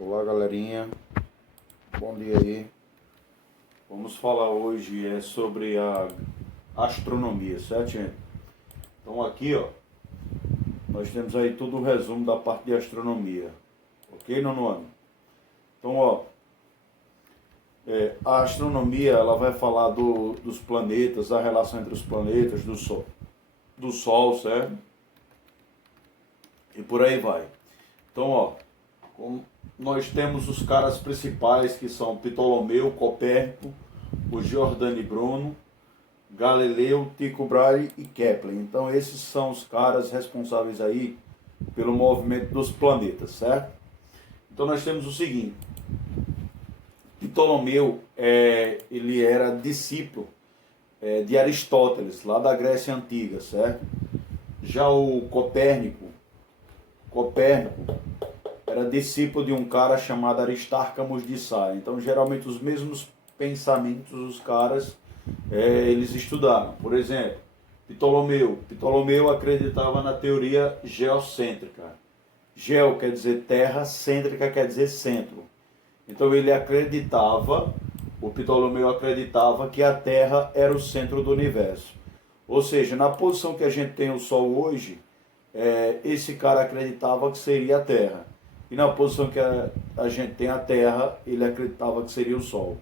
Olá, galerinha, bom dia aí. Vamos falar hoje sobre a astronomia, certo, gente? Então aqui, ó, nós temos aí todo o resumo da parte de astronomia, ok, nono ano? Então, ó, a astronomia, ela vai falar dos planetas, da relação entre os planetas, do Sol, certo? E por aí vai. Então, ó, nós temos os caras principais que são Ptolomeu, Copérnico, o Giordano Bruno, Galileu, Tycho Brahe e Kepler. Então esses são os caras responsáveis aí pelo movimento dos planetas, certo? Então nós temos o seguinte: Ptolomeu ele era discípulo de Aristóteles, lá da Grécia Antiga, certo? Já o Copérnico era discípulo de um cara chamado Aristarcamos de Sá. Então, geralmente, os mesmos pensamentos os caras eles estudaram. Por exemplo, Ptolomeu acreditava na teoria geocêntrica. Geo quer dizer terra, cêntrica quer dizer centro. Então, o Ptolomeu acreditava que a Terra era o centro do universo. Ou seja, na posição que a gente tem o Sol hoje, esse cara acreditava que seria a Terra. E na posição que a gente tem a Terra, ele acreditava que seria o Sol.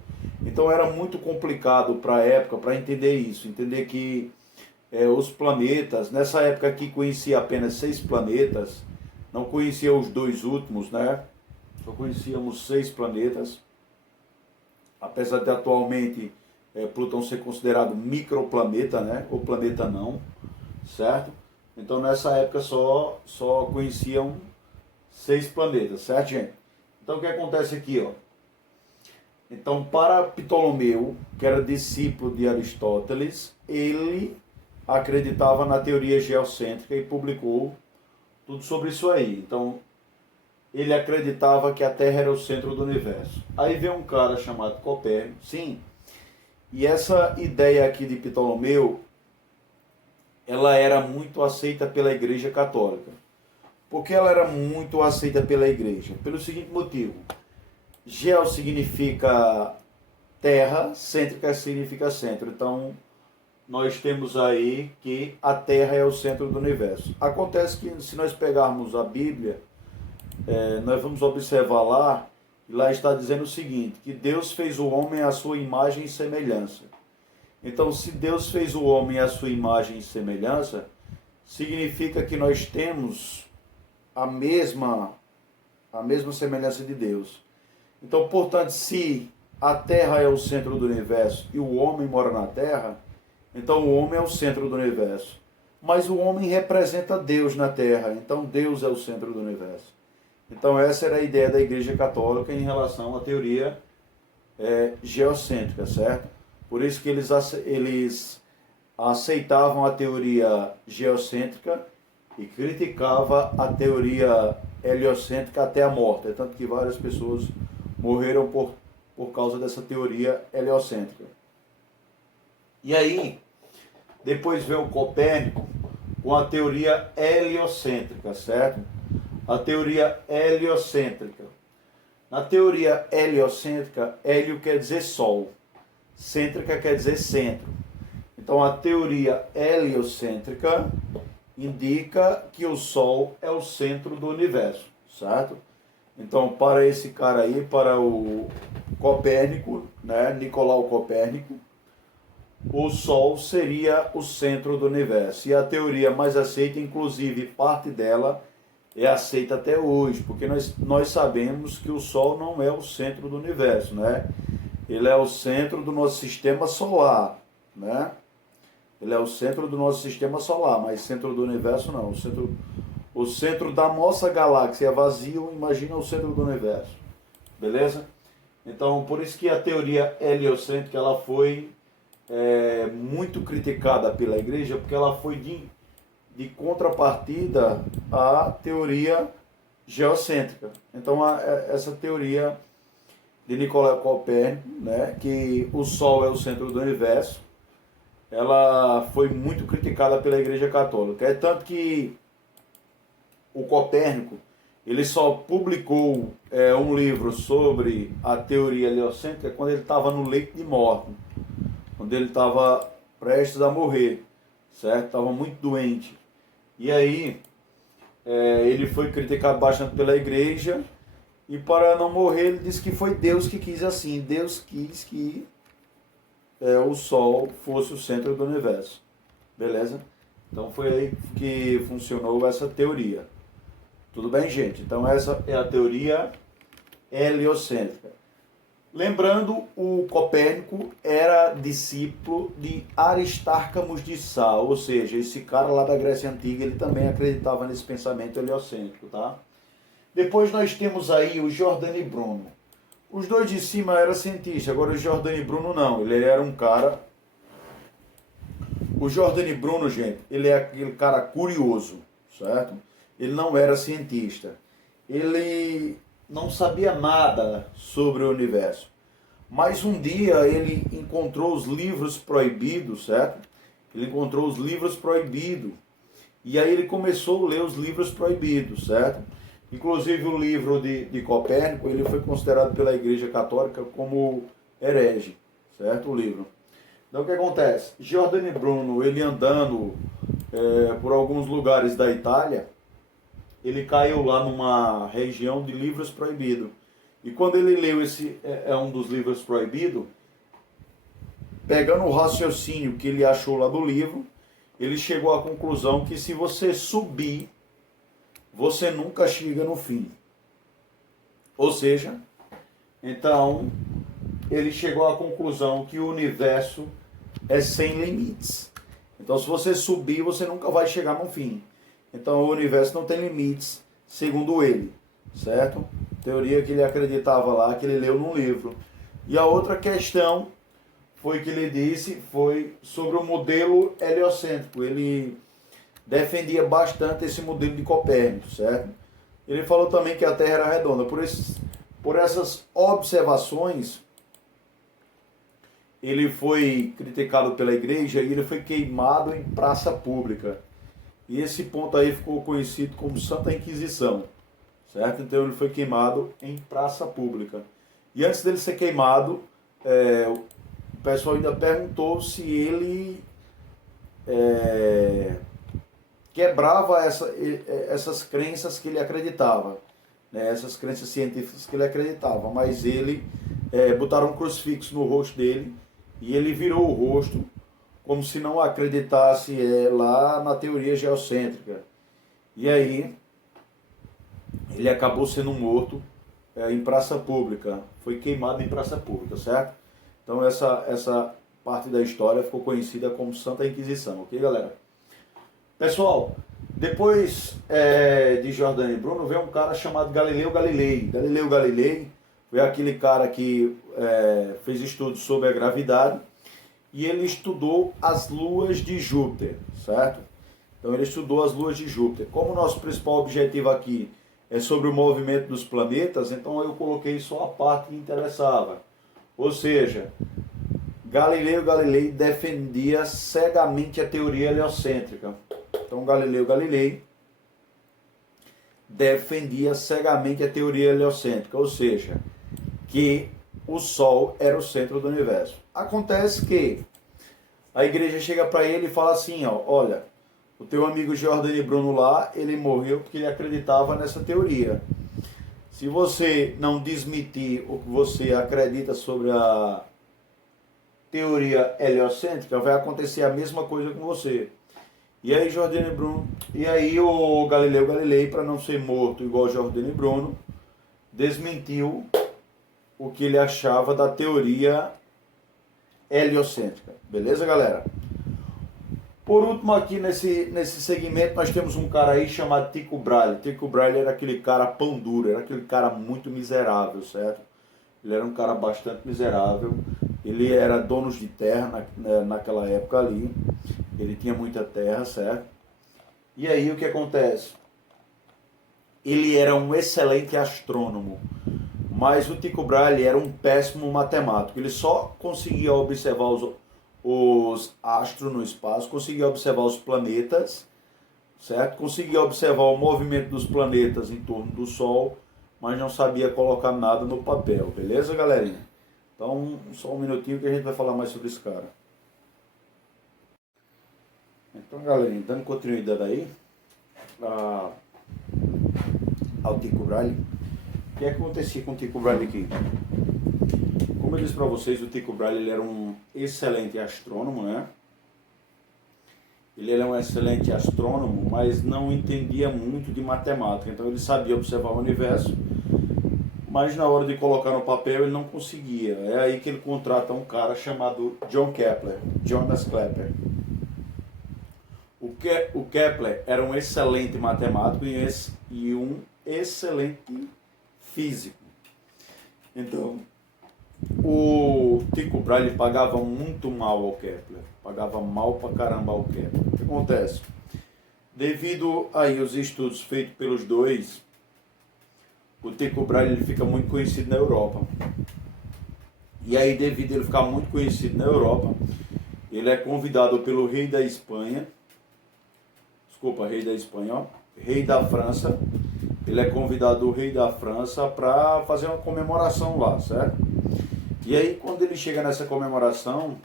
Então era muito complicado para a época, para entender isso, entender que os planetas, nessa época aqui conhecia apenas 6 planetas, não conhecia os 2 últimos, né? Só conhecíamos 6 planetas, apesar de atualmente Plutão ser considerado microplaneta, né? Ou planeta não, certo? Então nessa época só conheciam 6 planetas, certo, gente? Então o que acontece aqui, ó? Então, para Ptolomeu, que era discípulo de Aristóteles, ele acreditava na teoria geocêntrica e publicou tudo sobre isso aí. Então, ele acreditava que a Terra era o centro do universo. Aí vem um cara chamado Copérnico, sim, e essa ideia aqui de Ptolomeu, ela era muito aceita pela Igreja Católica. Por que ela era muito aceita pela igreja? Pelo seguinte motivo: geo significa terra, cêntrica significa centro. Então, nós temos aí que a Terra é o centro do universo. Acontece que, se nós pegarmos a Bíblia, nós vamos observar lá, e lá está dizendo o seguinte: que Deus fez o homem à sua imagem e semelhança. Então, se Deus fez o homem à sua imagem e semelhança, significa que nós temos a mesma semelhança de Deus. Então, portanto, se a Terra é o centro do universo e o homem mora na Terra, então o homem é o centro do universo. Mas o homem representa Deus na Terra, então Deus é o centro do universo. Então essa era a ideia da Igreja Católica em relação à teoria geocêntrica, certo? Por isso que eles aceitavam a teoria geocêntrica e criticava a teoria heliocêntrica até a morte. Tanto que várias pessoas morreram por causa dessa teoria heliocêntrica. E aí, depois veio o Copérnico com a teoria heliocêntrica, certo? A teoria heliocêntrica. Na teoria heliocêntrica, hélio quer dizer sol, cêntrica quer dizer centro. Então a teoria heliocêntrica indica que o Sol é o centro do universo, certo? Então, para esse cara aí, para o Copérnico, né, Nicolau Copérnico, o Sol seria o centro do universo. E a teoria mais aceita, inclusive parte dela, é aceita até hoje, porque nós sabemos que o Sol não é o centro do universo, né? Ele é o centro do nosso sistema solar, né? Ele é o centro do nosso sistema solar, mas centro do universo não. O centro da nossa galáxia é vazio, imagina o centro do universo. Beleza? Então, por isso que a teoria heliocêntrica ela foi muito criticada pela igreja, porque ela foi de contrapartida à teoria geocêntrica. Então, essa teoria de Nicolau Copérnico, né, que o Sol é o centro do universo, ela foi muito criticada pela Igreja Católica. É tanto que o Copérnico, ele só publicou um livro sobre a teoria heliocêntrica quando ele estava no leito de morte, quando ele estava prestes a morrer, certo? Estava muito doente. E aí ele foi criticado bastante pela igreja, e para não morrer ele disse que foi Deus que quis assim. Deus quis que o Sol fosse o centro do universo. Beleza? Então foi aí que funcionou essa teoria. Tudo bem, gente? Então essa é a teoria heliocêntrica. Lembrando, o Copérnico era discípulo de Aristarcamos de Sá, ou seja, esse cara lá da Grécia Antiga, ele também acreditava nesse pensamento heliocêntrico, tá? Depois nós temos aí o Giordano Bruno. Os dois de cima eram cientistas, agora o Giordano Bruno não, ele era um cara... O Giordano Bruno, gente, ele é aquele cara curioso, certo? Ele não era cientista. Ele não sabia nada sobre o universo. Mas um dia ele encontrou os livros proibidos, certo? Ele encontrou os livros proibidos. E aí ele começou a ler os livros proibidos, certo? Inclusive o livro de Copérnico, ele foi considerado pela Igreja Católica como herege, certo? O livro. Então o que acontece? Giordano Bruno, ele andando por alguns lugares da Itália, ele caiu lá numa região de livros proibidos. E quando ele leu esse um dos livros proibidos, pegando o raciocínio que ele achou lá do livro, ele chegou à conclusão que se você subir, você nunca chega no fim. Ou seja, então ele chegou à conclusão que o universo é sem limites. Então se você subir, você nunca vai chegar no fim. Então o universo não tem limites, segundo ele, certo? Teoria que ele acreditava lá, que ele leu num livro. E a outra questão foi que ele disse, foi sobre o modelo heliocêntrico. Ele defendia bastante esse modelo de Copérnico, certo? Ele falou também que a Terra era redonda. Por essas observações, ele foi criticado pela igreja e ele foi queimado em praça pública. E esse ponto aí ficou conhecido como Santa Inquisição, certo? Então ele foi queimado em praça pública. E antes dele ser queimado, o pessoal ainda perguntou se ele quebrava essas crenças que ele acreditava, né? Essas crenças científicas que ele acreditava. Mas ele botaram um crucifixo no rosto dele e ele virou o rosto como se não acreditasse lá na teoria geocêntrica. E aí ele acabou sendo morto em praça pública, foi queimado em praça pública, certo? Então essa parte da história ficou conhecida como Santa Inquisição, ok, galera? Pessoal, depois de Giordano Bruno veio um cara chamado Galileu Galilei. Galileu Galilei foi aquele cara que fez estudos sobre a gravidade, e ele estudou as luas de Júpiter, certo? Então ele estudou as luas de Júpiter. Como o nosso principal objetivo aqui é sobre o movimento dos planetas, então eu coloquei só a parte que interessava. Ou seja, Galileu Galilei defendia cegamente a teoria heliocêntrica. Então Galileu Galilei defendia cegamente a teoria heliocêntrica, ou seja, que o Sol era o centro do universo. Acontece que a igreja chega para ele e fala assim, ó, olha, o teu amigo Giordano Bruno lá, ele morreu porque ele acreditava nessa teoria. Se você não desmentir o que você acredita sobre a teoria heliocêntrica, vai acontecer a mesma coisa com você. E aí Giordano Bruno, e aí o Galileu Galilei, para não ser morto igual Giordano Bruno, desmentiu o que ele achava da teoria heliocêntrica. Beleza, galera? Por último, aqui nesse segmento, nós temos um cara aí chamado Tycho Brahe. Tycho Brahe era aquele cara pão duro, era aquele cara muito miserável, certo? Ele era um cara bastante miserável. Ele era dono de terra naquela época ali. Ele tinha muita terra, certo? E aí o que acontece? Ele era um excelente astrônomo. Mas o Tycho Brahe era um péssimo matemático. Ele só conseguia observar os astros no espaço, conseguia observar os planetas, certo? Conseguia observar o movimento dos planetas em torno do Sol, mas não sabia colocar nada no papel, beleza, galerinha? Então, só um minutinho que a gente vai falar mais sobre esse cara. Então, galerinha, dando continuidade aí ao Tycho Brahe, o que acontecia com o Tycho Brahe aqui? Como eu disse para vocês, o Tycho Brahe ele era um excelente astrônomo, né? Ele era um excelente astrônomo, mas não entendia muito de matemática. Então ele sabia observar o universo, mas na hora de colocar no papel ele não conseguia. É aí que ele contrata um cara chamado John Kepler, Jonas Kepler. O Kepler era um excelente matemático e um excelente físico. Então, o Tycho Brahe pagava muito mal ao Kepler, pagava mal pra caramba ao Kepler. O que acontece? Devido aí aos estudos feitos pelos dois, o Tycho Brahe ele fica muito conhecido na Europa. E aí, devido a ele ficar muito conhecido na Europa, ele é convidado pelo rei da Espanha, rei da França, ele é convidado do rei da França para fazer uma comemoração lá, certo? E aí, quando ele chega nessa comemoração,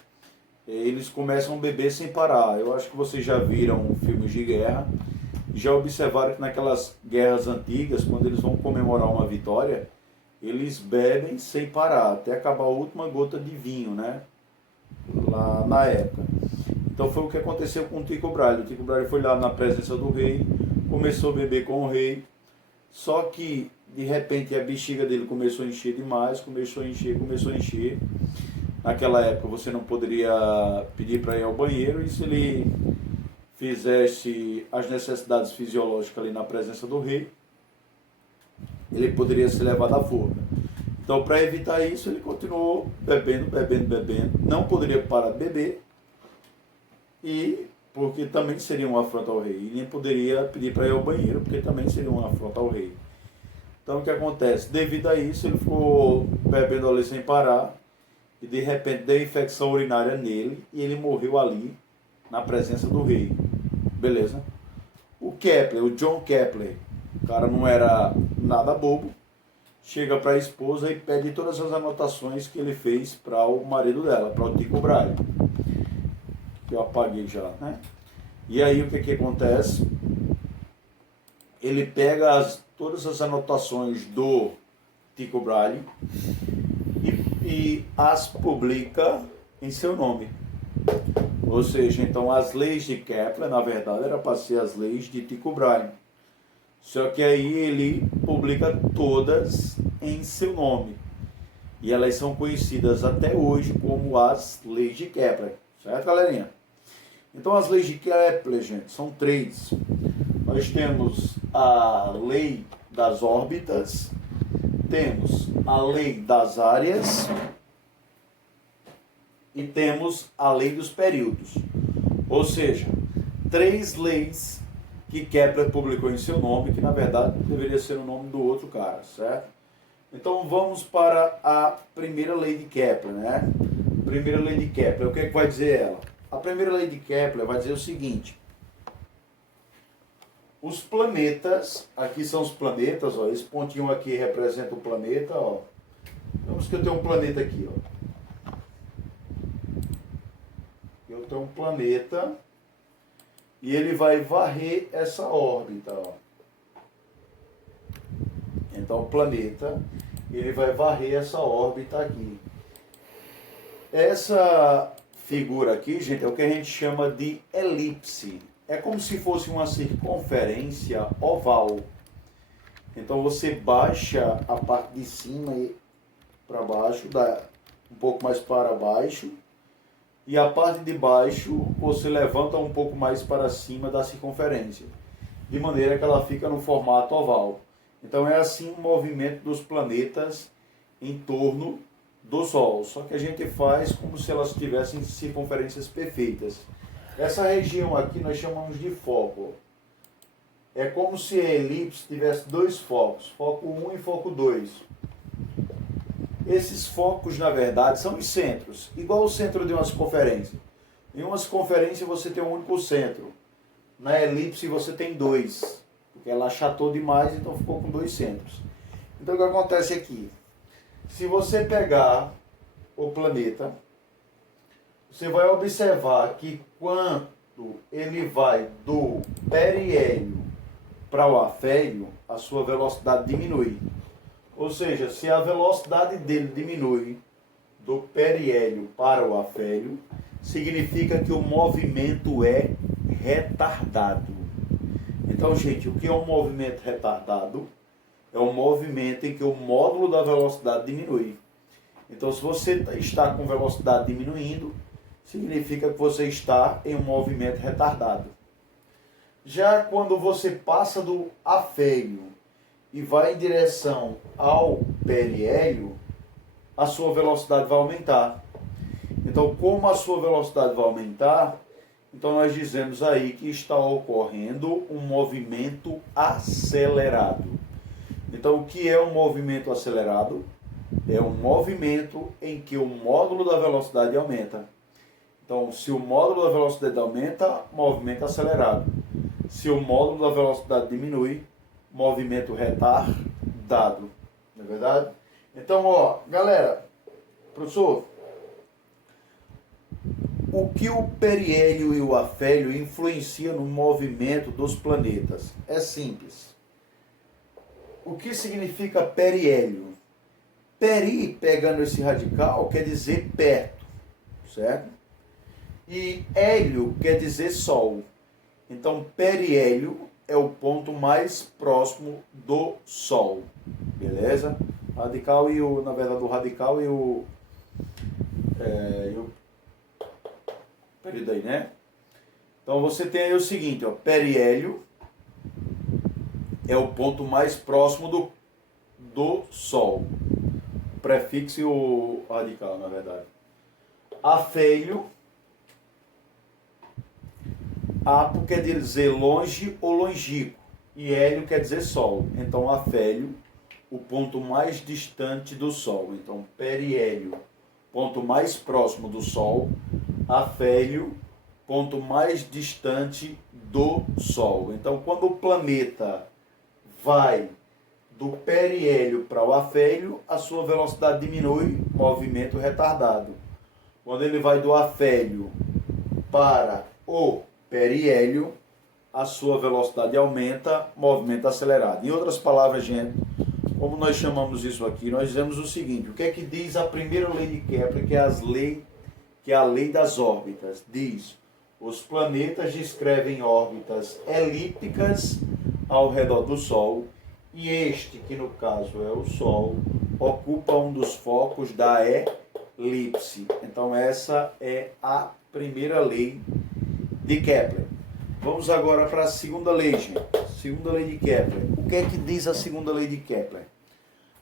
eles começam a beber sem parar. Eu acho que vocês já viram filmes de guerra, já observaram que naquelas guerras antigas, quando eles vão comemorar uma vitória, eles bebem sem parar, até acabar a última gota de vinho, né? Lá na época. Então foi o que aconteceu com o Tycho Brahe. O Tycho Brahe foi lá na presença do rei, começou a beber com o rei, só que de repente a bexiga dele começou a encher demais, começou a encher. Naquela época você não poderia pedir para ir ao banheiro, e se ele fizesse as necessidades fisiológicas ali na presença do rei, ele poderia ser levado à forca. Então, para evitar isso, ele continuou bebendo, não poderia parar de beber, e porque também seria uma afronta ao rei, e nem poderia pedir para ir ao banheiro, porque também seria uma afronta ao rei. Então, o que acontece? Devido a isso, ele ficou bebendo ali sem parar, e de repente deu infecção urinária nele, e ele morreu ali, na presença do rei. Beleza? O Kepler, o John Kepler, o cara não era nada bobo, chega para a esposa e pede todas as anotações que ele fez para o marido dela, para o Tycho Brahe, que eu apaguei já, né? E aí o que acontece? Ele pega todas as anotações do Tycho Brahe e as publica em seu nome. Ou seja, então as leis de Kepler, na verdade, era para ser as leis de Tycho Brahe. Só que aí ele publica todas em seu nome. E elas são conhecidas até hoje como as leis de Kepler. Certo, galerinha? Então as leis de Kepler, gente, são três. Nós temos a lei das órbitas, temos a lei das áreas e temos a lei dos períodos. Ou seja, três leis que Kepler publicou em seu nome, que na verdade deveria ser o nome do outro cara, certo? Então vamos para a primeira lei de Kepler, né? Primeira lei de Kepler, o que é que vai dizer ela? A primeira lei de Kepler vai dizer o seguinte: os planetas, aqui são os planetas, ó, esse pontinho aqui representa o planeta, ó. Vamos que eu tenho um planeta aqui, ó. Eu tenho um planeta e ele vai varrer essa órbita, ó. Então o planeta, ele vai varrer essa órbita aqui. Essa figura aqui, gente, é o que a gente chama de elipse. É como se fosse uma circunferência oval. Então você baixa a parte de cima e para baixo, dá um pouco mais para baixo, e a parte de baixo você levanta um pouco mais para cima da circunferência, de maneira que ela fica no formato oval. Então é assim o movimento dos planetas em torno do Sol, só que a gente faz como se elas tivessem circunferências perfeitas. Essa região aqui nós chamamos de foco. É como se a elipse tivesse dois focos, foco 1 e foco 2. Esses focos, na verdade, são os centros, igual o centro de uma circunferência. Em uma circunferência você tem um único centro, Na elipse você tem 2, porque ela achatou demais, então ficou com 2 centros. Então o que acontece aqui? Se você pegar o planeta, você vai observar que quando ele vai do periélio para o afélio, a sua velocidade diminui. Ou seja, se a velocidade dele diminui do periélio para o afélio, significa que o movimento é retardado. Então, gente, o que é um movimento retardado? É um movimento em que o módulo da velocidade diminui. Então, se você está com velocidade diminuindo, significa que você está em um movimento retardado. Já quando você passa do afélio e vai em direção ao periélio, a sua velocidade vai aumentar. Então, como a sua velocidade vai aumentar, então nós dizemos aí que está ocorrendo um movimento acelerado. Então, o que é um movimento acelerado? É um movimento em que o módulo da velocidade aumenta. Então, se o módulo da velocidade aumenta, movimento acelerado. Se o módulo da velocidade diminui, movimento retardado. Não é verdade? Então, ó, galera, professor, o que o periélio e o afélio influenciam no movimento dos planetas? É simples. O que significa periélio? Peri, pegando esse radical, quer dizer perto, certo? E hélio quer dizer Sol. Então, periélio é o ponto mais próximo do Sol. Beleza? Radical e o, na verdade, o radical e o período aí, né? Então, você tem aí o seguinte, ó, periélio é o ponto mais próximo do Sol. O prefixo e o radical, na verdade. Afélio, apo quer dizer longe ou longínquo, e hélio quer dizer Sol. Então, afélio, o ponto mais distante do Sol. Então, periélio, ponto mais próximo do Sol. Afélio, ponto mais distante do Sol. Então, quando o planeta vai do periélio para o afélio, a sua velocidade diminui, movimento retardado. Quando ele vai do afélio para o periélio, a sua velocidade aumenta, movimento acelerado. Em outras palavras, gente, como nós chamamos isso aqui, nós dizemos o seguinte: o que é que diz a primeira lei de Kepler, que é a lei das órbitas? Diz: os planetas descrevem órbitas elípticas ao redor do Sol, e este, que no caso é o Sol, ocupa um dos focos da elipse. Então essa é a primeira lei de Kepler. Vamos agora para a segunda lei, gente. Segunda lei de Kepler. O que é que diz a segunda lei de Kepler?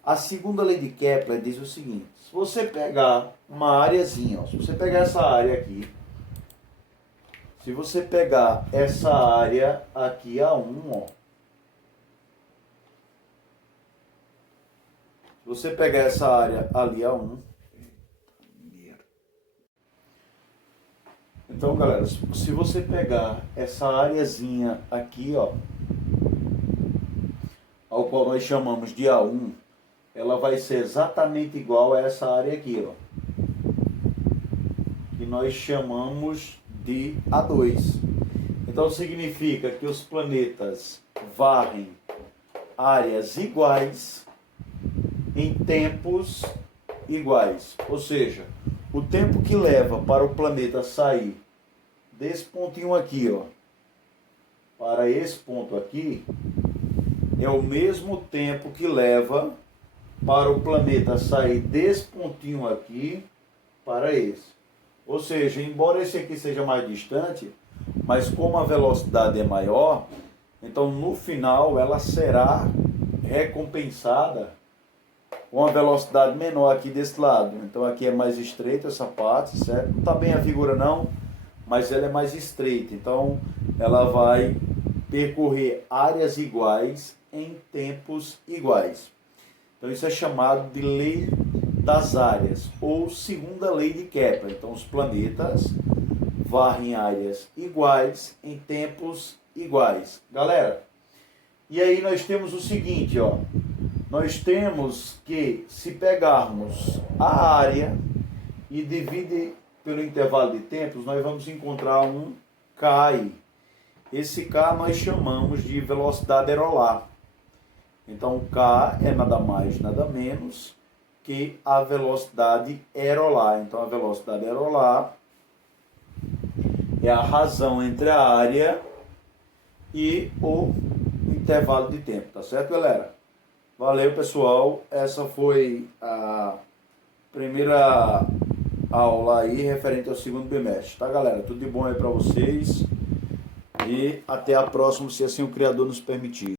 A segunda lei de Kepler diz o seguinte: se você pegar uma areazinha, ó, se você pegar essa área aqui, se você pegar essa área aqui A1, ó, se você pegar essa área ali A1, então, galera, se você pegar essa areazinha aqui, ó, ao qual nós chamamos de A1, ela vai ser exatamente igual a essa área aqui, ó, que nós chamamos de A2. Então significa que os planetas varrem áreas iguais em tempos iguais. Ou seja, o tempo que leva para o planeta sair desse pontinho aqui, ó, para esse ponto aqui, é o mesmo tempo que leva para o planeta sair desse pontinho aqui para esse. Ou seja, embora esse aqui seja mais distante, mas como a velocidade é maior, então no final ela será recompensada com a velocidade menor aqui desse lado. Então aqui é mais estreito essa parte, certo? Não está bem a figura não, mas ela é mais estreita. Então ela vai percorrer áreas iguais em tempos iguais. Então isso é chamado de lei das áreas, ou segunda lei de Kepler. Então os planetas varrem áreas iguais em tempos iguais. Galera, e aí nós temos o seguinte, ó. Nós temos que, se pegarmos a área e dividir pelo intervalo de tempos, nós vamos encontrar um K. Esse K nós chamamos de velocidade aerolar. Então, o K é nada mais, nada menos que a velocidade aerolar. Então, a velocidade aerolar é a razão entre a área e o intervalo de tempo, tá certo, galera? Valeu, pessoal. Essa foi a primeira aula aí referente ao segundo bimestre, tá, galera? Tudo de bom aí para vocês e até a próxima, se assim o Criador nos permitir.